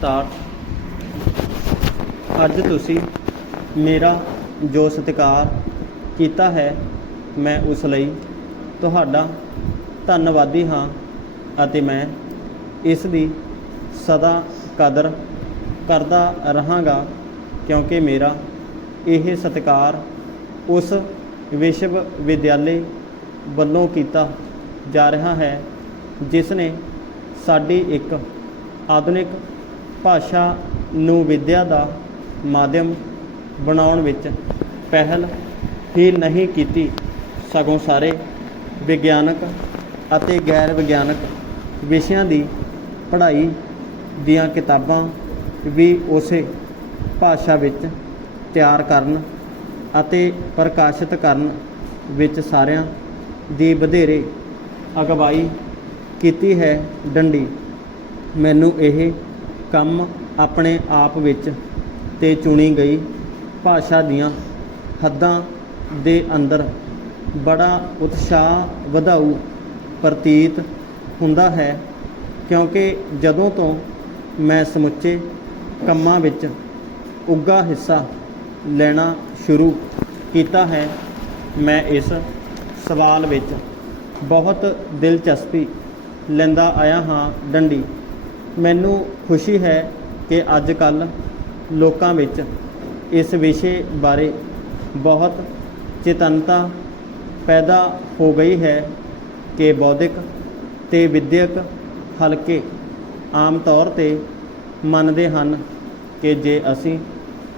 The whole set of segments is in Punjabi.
ਸਟਾਰਟ ਅੱਜ ਤੁਸੀਂ ਮੇਰਾ ਜੋ ਸਤਿਕਾਰ ਕੀਤਾ ਹੈ, ਮੈਂ ਉਸ ਲਈ ਤੁਹਾਡਾ ਧੰਨਵਾਦੀ ਹਾਂ ਅਤੇ ਮੈਂ ਇਸ ਦੀ ਸਦਾ ਕਦਰ ਕਰਦਾ ਰਹਾਂਗਾ ਕਿਉਂਕਿ ਮੇਰਾ ਇਹ ਸਤਿਕਾਰ ਉਸ ਵਿਸ਼ਵ ਵਿਦਿਆਲੇ ਵੱਲੋਂ ਕੀਤਾ ਜਾ ਰਿਹਾ ਹੈ, ਜਿਸ ਨੇ ਸਾਡੀ ਇੱਕ ਆਧੁਨਿਕ ਭਾਸ਼ਾ ਨੂੰ ਵਿੱਦਿਆ ਦਾ ਮਾਧਿਅਮ ਬਣਾਉਣ ਵਿੱਚ ਪਹਿਲ ਹੀ ਨਹੀਂ ਕੀਤੀ। ਸਗੋਂ ਸਾਰੇ ਵਿਗਿਆਨਕ ਅਤੇ ਗੈਰ ਵਿਗਿਆਨਕ ਵਿਸ਼ਿਆਂ ਦੀ ਪੜ੍ਹਾਈ ਦੀਆਂ ਕਿਤਾਬਾਂ ਵੀ ਉਸੇ ਭਾਸ਼ਾ ਵਿੱਚ ਤਿਆਰ ਕਰਨ ਅਤੇ ਪ੍ਰਕਾਸ਼ਿਤ ਕਰਨ ਵਿੱਚ ਸਾਰਿਆਂ ਦੀ ਵਧੇਰੇ ਅਗਵਾਈ ਕੀਤੀ ਹੈ ਡੰਡੀ। ਮੈਨੂੰ ਇਹ ਕੰਮ ਆਪਣੇ ਆਪ ਵਿੱਚ ਤੇ ਚੁਣੀ ਗਈ ਭਾਸ਼ਾ ਦੀਆਂ ਹੱਦਾਂ ਦੇ ਅੰਦਰ ਬੜਾ ਉਤਸ਼ਾਹ ਵਧਾਊ ਪ੍ਰਤੀਤ ਹੁੰਦਾ ਹੈ, ਕਿਉਂਕਿ ਜਦੋਂ ਤੋਂ ਮੈਂ ਸਮੁੱਚੇ ਕੰਮਾਂ ਵਿੱਚ ਉੱਘਾ ਹਿੱਸਾ ਲੈਣਾ ਸ਼ੁਰੂ ਕੀਤਾ ਹੈ, ਮੈਂ ਇਸ ਸਵਾਲ ਵਿੱਚ ਬਹੁਤ ਦਿਲਚਸਪੀ ਲੈਂਦਾ ਆਇਆ ਹਾਂ, ਡੰਡੀ। ਮੈਨੂੰ ਖੁਸ਼ੀ ਹੈ ਕਿ ਅੱਜ ਕੱਲ੍ਹ ਲੋਕਾਂ ਵਿੱਚ ਇਸ ਵਿਸ਼ੇ ਬਾਰੇ ਬਹੁਤ ਚੇਤਨਤਾ ਪੈਦਾ ਹੋ ਗਈ ਹੈ ਕਿ ਬੌਧਿਕ ਤੇ ਵਿਦਿਅਕ ਹਲਕੇ ਆਮ ਤੌਰ ਤੇ ਮੰਨਦੇ ਹਨ ਕਿ ਜੇ ਅਸੀਂ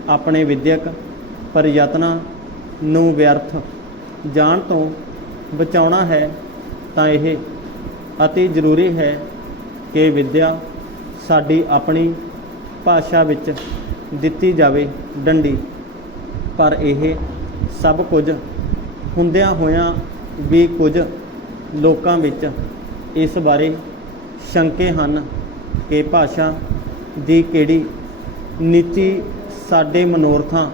ਆਪਣੇ ਵਿਦਿਅਕ ਪ੍ਰਯਤਨਾਂ ਨੂੰ ਵਿਅਰਥ ਜਾਣ ਤੋਂ ਬਚਾਉਣਾ ਹੈ ਤਾਂ ਇਹ ਅਤੀ ਜ਼ਰੂਰੀ ਹੈ ਕਿ ਵਿਦਿਆ ਸਾਡੀ ਆਪਣੀ ਭਾਸ਼ਾ ਵਿੱਚ ਦਿੱਤੀ ਜਾਵੇ ਡੰਡੀ। ਪਰ ਇਹ ਸਭ ਕੁਝ ਹੁੰਦਿਆਂ ਹੋਇਆਂ ਵੀ ਕੁਝ ਲੋਕਾਂ ਵਿੱਚ ਇਸ ਬਾਰੇ ਸ਼ੰਕੇ ਹਨ ਕਿ ਭਾਸ਼ਾ ਦੀ ਕਿਹੜੀ ਨੀਤੀ ਸਾਡੇ ਮਨੋਰਥਾਂ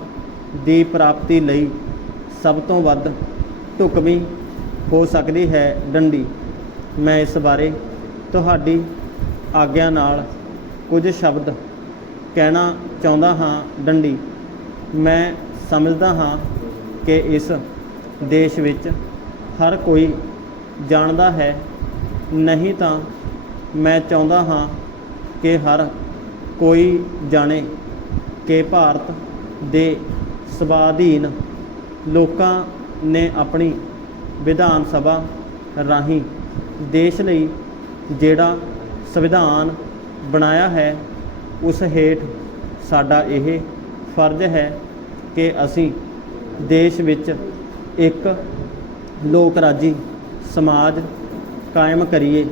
ਦੀ ਪ੍ਰਾਪਤੀ ਲਈ ਸਭ ਤੋਂ ਵੱਧ ਢੁਕਵੀਂ ਹੋ ਸਕਦੀ ਹੈ ਡੰਡੀ। ਮੈਂ ਇਸ ਬਾਰੇ ਤੁਹਾਡੀ ਆਗਿਆ ਨਾਲ ਕੁਝ ਸ਼ਬਦ ਕਹਿਣਾ ਚਾਹੁੰਦਾ ਹਾਂ, ਡੰਡੀ। ਮੈਂ ਸਮਝਦਾ ਹਾਂ ਕਿ ਇਸ ਦੇਸ਼ ਵਿੱਚ ਹਰ ਕੋਈ ਜਾਣਦਾ ਹੈ। ਨਹੀਂ ਤਾਂ ਮੈਂ ਚਾਹੁੰਦਾ ਹਾਂ ਕਿ ਹਰ ਕੋਈ ਜਾਣੇ ਕਿ ਭਾਰਤ ਦੇ ਸਵਾਧੀਨ ਲੋਕਾਂ ਨੇ ਆਪਣੀ ਵਿਧਾਨ ਸਭਾ ਰਾਹੀਂ ਦੇਸ਼ ਲਈ ਜਿਹੜਾ ਸੰਵਿਧਾਨ ਬਣਾਇਆ ਹੈ, ਉਸ ਹੇਠ ਸਾਡਾ ਇਹ ਫਰਜ਼ ਹੈ ਕਿ ਅਸੀਂ ਦੇਸ਼ ਵਿੱਚ ਇੱਕ ਲੋਕ ਰਾਜੀ ਸਮਾਜ ਕਾਇਮ ਕਰੀਏ,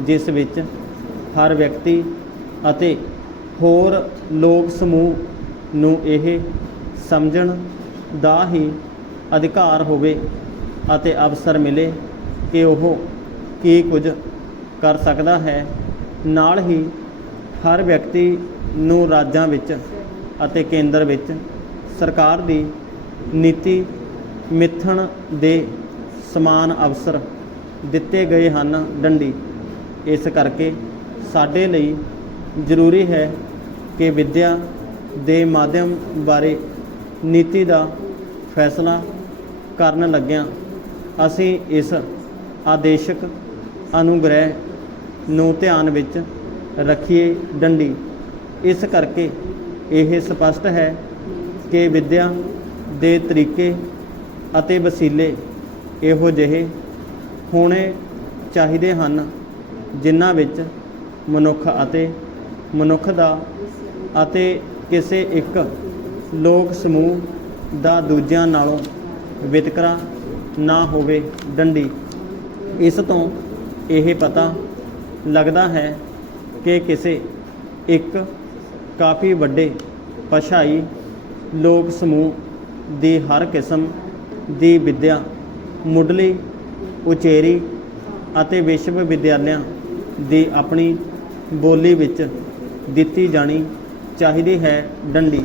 ਜਿਸ ਵਿੱਚ ਹਰ ਵਿਅਕਤੀ ਅਤੇ ਹੋਰ ਲੋਕ ਸਮੂਹ ਨੂੰ ਇਹ ਸਮਝਣ ਦਾ ਹੀ ਅਧਿਕਾਰ ਹੋਵੇ ਅਤੇ ਅਵਸਰ ਮਿਲੇ ਕਿ ਉਹ ਕੀ ਕੁਝ ਕਰ ਸਕਦਾ ਹੈ। ਨਾਲ ਹੀ ਹਰ ਵਿਅਕਤੀ ਨੂੰ ਰਾਜਾਂ ਵਿੱਚ ਅਤੇ ਕੇਂਦਰ ਵਿੱਚ ਸਰਕਾਰ ਦੀ ਨੀਤੀ ਮਿੱਥਣ ਦੇ ਸਮਾਨ ਅਵਸਰ ਦਿੱਤੇ ਗਏ ਹਨ ਡੰਡੀ। ਇਸ ਕਰਕੇ ਸਾਡੇ ਲਈ ਜ਼ਰੂਰੀ ਹੈ ਕਿ ਵਿੱਦਿਆ ਦੇ ਮਾਧਿਅਮ ਬਾਰੇ ਨੀਤੀ ਦਾ ਫੈਸਲਾ ਕਰਨ ਲੱਗਿਆਂ ਅਸੀਂ ਇਸ ਆਦੇਸ਼ਕ ਅਨੁਗ੍ਰਹਿ ਨੂੰ ਧਿਆਨ ਵਿੱਚ ਰੱਖੀਏ ਡੰਡੀ। ਇਸ ਕਰਕੇ ਇਹ ਸਪਸ਼ਟ ਹੈ ਕਿ ਵਿਦਿਆ ਦੇ ਤਰੀਕੇ ਅਤੇ ਵਸੀਲੇ ਇਹੋ ਜਿਹੇ ਹੋਣੇ ਚਾਹੀਦੇ ਹਨ, ਜਿਨ੍ਹਾਂ ਵਿੱਚ ਮਨੁੱਖ ਅਤੇ ਮਨੁੱਖ ਦਾ ਅਤੇ ਕਿਸੇ ਇੱਕ ਲੋਕ ਸਮੂਹ ਦਾ ਦੂਜਿਆਂ ਨਾਲੋਂ ਵਿਤਕਰਾ ਨਾ ਹੋਵੇ ਡੰਡੀ। ਇਸ ਤੋਂ ਇਹ ਪਤਾ ਲੱਗਦਾ ਹੈ ਕਿ ਕਿਸੇ ਇੱਕ ਕਾਫੀ ਵੱਡੇ ਭਾਸ਼ਾਈ ਲੋਕ ਸਮੂਹ ਦੀ ਹਰ ਕਿਸਮ ਦੀ ਵਿਦਿਆ, ਮੁੱਢਲੀ ਉਚੇਰੀ ਅਤੇ ਵਿਸ਼ਵ ਵਿਦਿਆਲਿਆਂ ਦੀ ਆਪਣੀ ਬੋਲੀ ਵਿੱਚ ਦਿੱਤੀ ਜਾਣੀ ਚਾਹੀਦੀ ਹੈ। ਡੰਡੀ